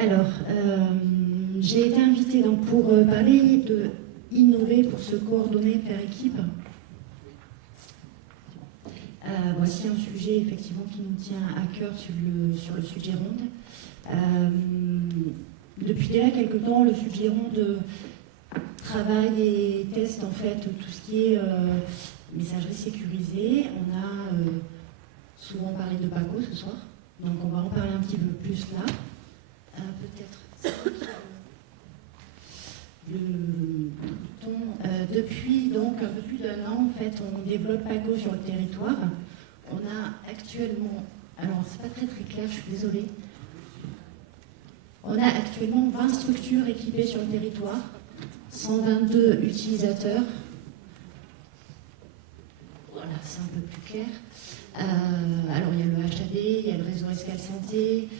Alors, j'ai été invitée donc, pour parler de innover, pour se coordonner, faire équipe. Voici un sujet effectivement qui nous tient à cœur sur le Sud Gironde. Depuis déjà quelques temps, le Sud Gironde travaille et teste en fait tout ce qui est messagerie sécurisée. On a souvent parlé de Paco ce soir, donc on va en parler un petit peu plus là. Peut-être le bouton. Depuis donc un peu plus d'1 an, en fait, on développe Paco sur le territoire. On a actuellement, alors c'est pas très clair, je suis désolée. On a actuellement 20 structures équipées sur le territoire, 122 utilisateurs. Voilà, c'est un peu plus clair. Alors il y a le HAD, il y a le réseau Escale Santé,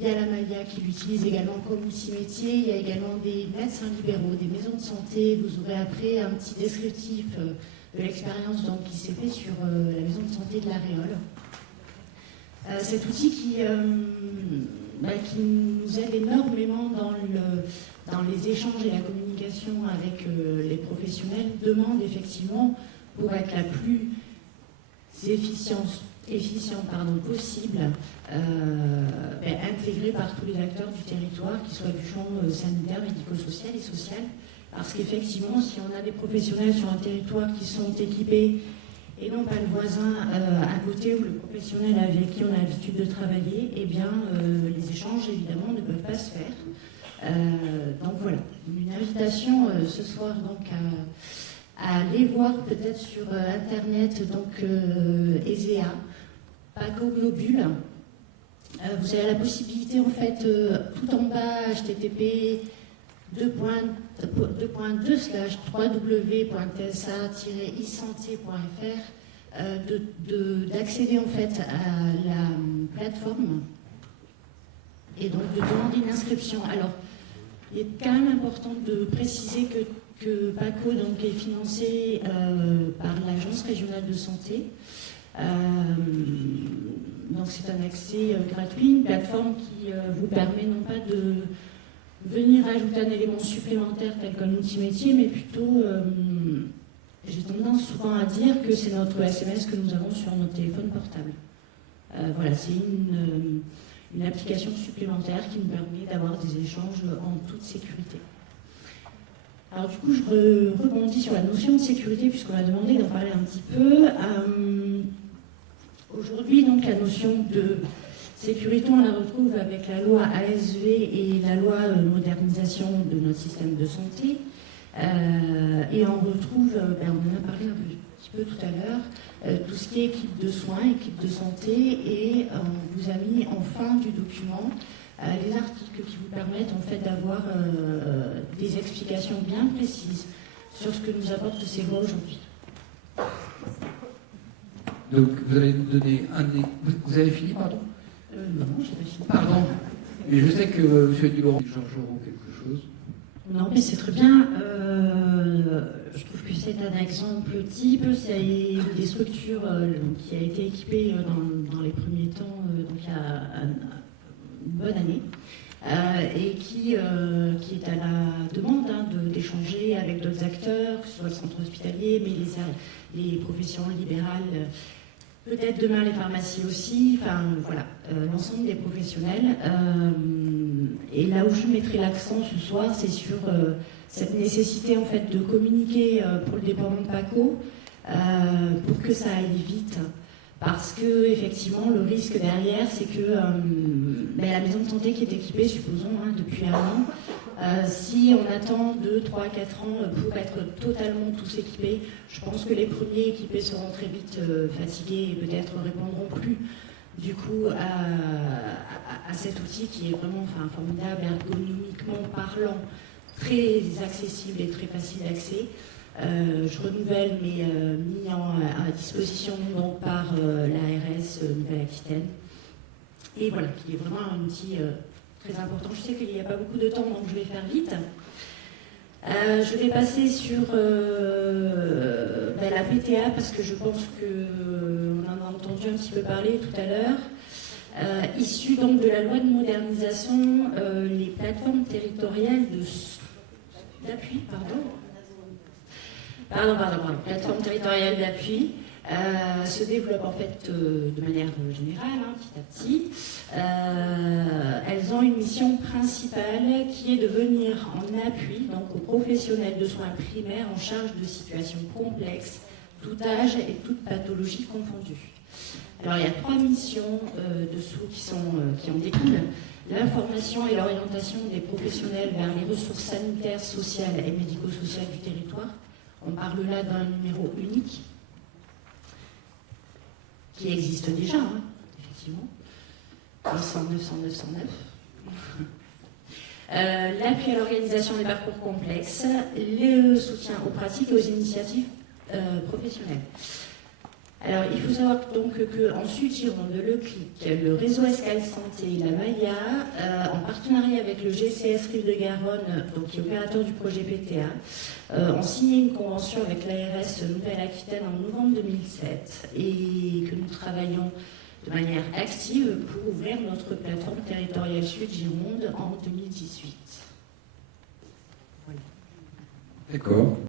il y a la Maya qui l'utilise également comme outil métier, il y a également des médecins libéraux, des maisons de santé. Vous aurez après un petit descriptif de l'expérience donc, qui s'est fait sur la maison de santé de la Réole. Cet outil qui nous aide énormément dans les échanges et la communication avec les professionnels demande effectivement, pour être la plus efficiente possible, intégrée par tous les acteurs du territoire, qu'ils soient du champ sanitaire, médico-social et social. Parce qu'effectivement, si on a des professionnels sur un territoire qui sont équipés et non pas le voisin à côté ou le professionnel avec qui on a l'habitude de travailler, eh bien, les échanges, évidemment, ne peuvent pas se faire. Donc voilà, une invitation ce soir donc, à aller voir peut-être sur Internet donc, ESEA, Paco Globule. Vous avez la possibilité, en fait, tout en bas, http://www.tsa-isanté.fr, d'accéder en fait à la plateforme et donc de demander une inscription. Alors, il est quand même important de préciser que Paco donc, est financé par l'Agence régionale de santé. Donc c'est un accès gratuit, une plateforme qui vous permet non pas de venir ajouter un élément supplémentaire tel qu'un outil métier, mais plutôt, j'ai tendance souvent à dire que c'est notre SMS que nous avons sur notre téléphone portable. Voilà, c'est une application supplémentaire qui nous permet d'avoir des échanges en toute sécurité. Alors du coup, je rebondis sur la notion de sécurité puisqu'on m'a demandé d'en parler un petit peu. Aujourd'hui, donc, la notion de sécurité, on la retrouve avec la loi ASV et la loi modernisation de notre système de santé. Et on retrouve, on en a parlé un petit peu tout à l'heure, tout ce qui est équipe de soins, équipe de santé, et on vous a mis en fin du document les articles qui vous permettent en fait d'avoir des explications bien précises sur ce que nous apporte ces lois aujourd'hui. Donc vous allez nous donner vous avez fini, pardon? Non, j'ai pas fini. Pardon. Mais je sais que M. Dulaurent dit Georges Aurore quelque chose. Non, mais c'est très bien. Je trouve que c'est un exemple type. C'est des structures qui a été équipée dans les premiers temps, donc il y a une bonne année, et qui est à la demande d'échanger avec d'autres acteurs, que ce soit le centre hospitalier, mais les professions libérales, peut-être demain les pharmacies aussi, enfin voilà, l'ensemble des professionnels. Et là où je mettrai l'accent ce soir, c'est sur cette nécessité en fait de communiquer pour le déploiement de Paco, pour que ça aille vite. Parce que effectivement, le risque derrière, c'est que la maison de santé qui est équipée, supposons, depuis 1 an, si on attend 2, 3, 4 ans pour être totalement tous équipés, je pense que les premiers équipés seront très vite fatigués et peut-être répondront plus du coup à cet outil qui est vraiment formidable, ergonomiquement parlant, très accessible et très facile d'accès. Je renouvelle mes mis à disposition donc, par l'ARS Nouvelle-Aquitaine. Et voilà, qui est vraiment un outil très important. Je sais qu'il n'y a pas beaucoup de temps, donc je vais faire vite. Je vais passer sur la PTA parce que je pense qu'on en a entendu un petit peu parler tout à l'heure. issu donc de la loi de modernisation, les plateformes territoriales d'appui, plateforme territoriale d'appui se développent en fait de manière générale, petit à petit. Elles ont une mission principale qui est de venir en appui donc, aux professionnels de soins primaires en charge de situations complexes, tout âge et toute pathologie confondue. Alors il y a 3 missions dessous qui en découlent. L'information et l'orientation des professionnels vers les ressources sanitaires, sociales et médico-sociales du territoire. On parle là d'un numéro unique qui existe déjà, effectivement. 109, 109, 109. L'appui à l'organisation des parcours complexes, le soutien aux pratiques et aux initiatives professionnelles. Alors, il faut savoir donc qu'en Sud-Gironde, le CLIC, le réseau Escale Santé, la Maya, en partenariat avec le GCS Rive-de-Garonne, donc qui est opérateur du projet PTA, ont signé une convention avec l'ARS Nouvelle-Aquitaine en novembre 2007 et que nous travaillons de manière active pour ouvrir notre plateforme territoriale Sud-Gironde en 2018. Voilà. D'accord.